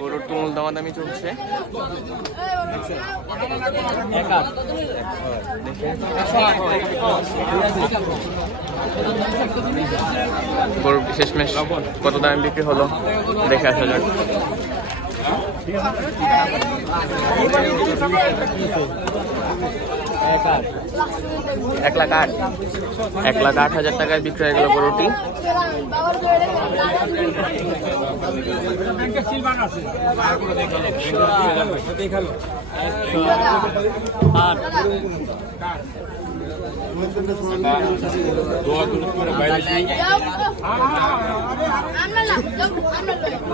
গরুর তুমুল দামাদামি চলছে। গরুর বিশেষ মেশ কত দামে বিক্রি হলো? দেখে আসা যাক। এক লাখ আট। এক লাখ আট হাজার টাকায় বিক্রি হয়ে গেল গরুটি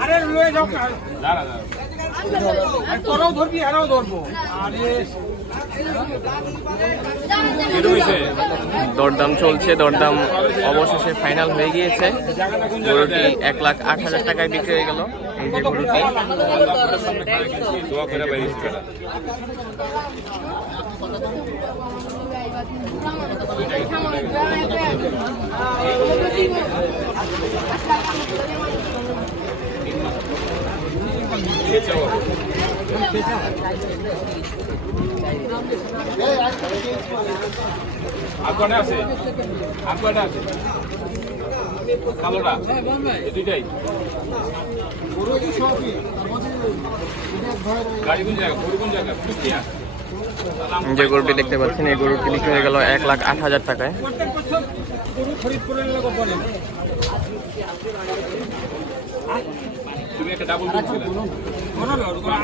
আরে লয়ে যাও তোরাও ধরবি এরাও ধরবো। আরে। দরদাম চলছে দরদাম অবশেষে ফাইনাল হয়ে গিয়েছে। গরুটি এক লাখ আট হাজার টাকায় বিক্রি হয়ে গেল এই যে গরুটি। আছে? আছে? কালোটা? দুইটাই? কুষ্টিয়া যে গরুটি দেখতে পাচ্ছেন, এই গরুটি বিক্রি হয়ে গেল এক লাখ আট হাজার টাকায়। বছর গরু খরিদ করে লোক বলে তুমি একটা ডাবল দিচ্ছিলে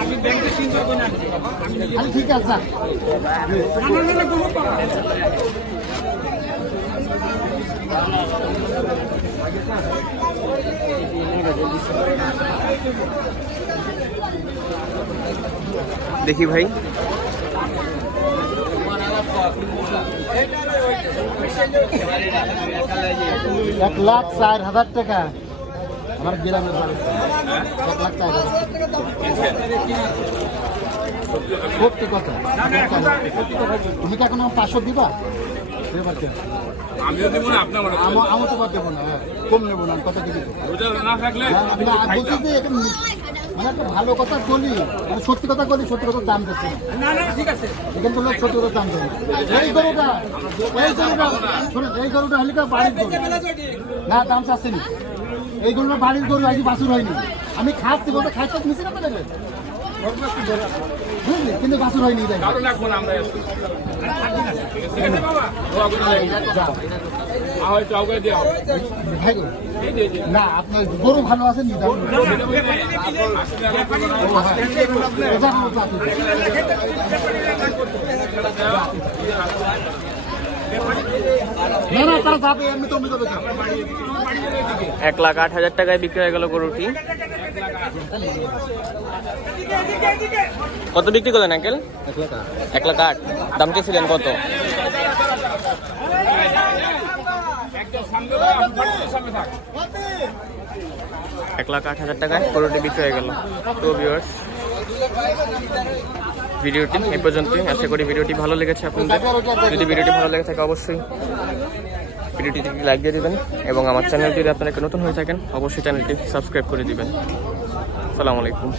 আমি ব্যাংকে চিন্তা করি না আমি ঠিক আছে না না না গরু পাবা। দেখি ভাই। এক লাখ চার হাজার টাকা। আমার গ্রামের বাড়ি এক লাখ সত্যি কথা তুমি কি এখন আমার পাঁচশো দিবা? আমিও দিব না তো বাদ দেবো না হ্যাঁ। কম নেব না আমি কথা কি দিবো রোজা না থাকলে আমি বলছি যে এটা মানে একটা ভালো কথা বলি মানে সত্যি কথা বলি সত্যি কথা দাম দিচ্ছে না না না ঠিক আছে এখান থেকে লোক সত্যি কথা দাম দেবে এই গরুটা এই গরুটা শোনেন এই গরুটা হলে বাড়ির না দাম চাচ্ছে না এই গরুটা বাড়ির গরু আজ বাছুর হয়নি। আমি খাচ্ছি বলতে খাইতে মিশে না দেবে বুঝলি? কিন্তু বাছুর হয়নি না, আপনার গরু ভালো আছে নি। না তারা যাবে, এমনি তো এক লাখ আট হাজার টাকায় বিক্রি হয়ে গেল গরুটি। কত বিক্রি করলেন আঙ্কেল এক লাখ আট। দাম ছিলেন কত? এক লাখ আট হাজার টাকায় গরুটি বিক্রি হয়ে গেল। তো ভিউয়ার্স ভিডিওটি এই পর্যন্তই। আশা করি ভিডিওটি ভালো লেগেছে আপনাদের। যদি ভিডিওটি ভালো লেগে থাকে, অবশ্যই ভিডিওটিতে লাইক দিয়ে দেবেন এবং আমার চ্যানেল যদি আপনারা নতুন হয়ে থাকেন, অবশ্যই চ্যানেলটি সাবস্ক্রাইব করে দিবেন। সালাম আলাইকুম।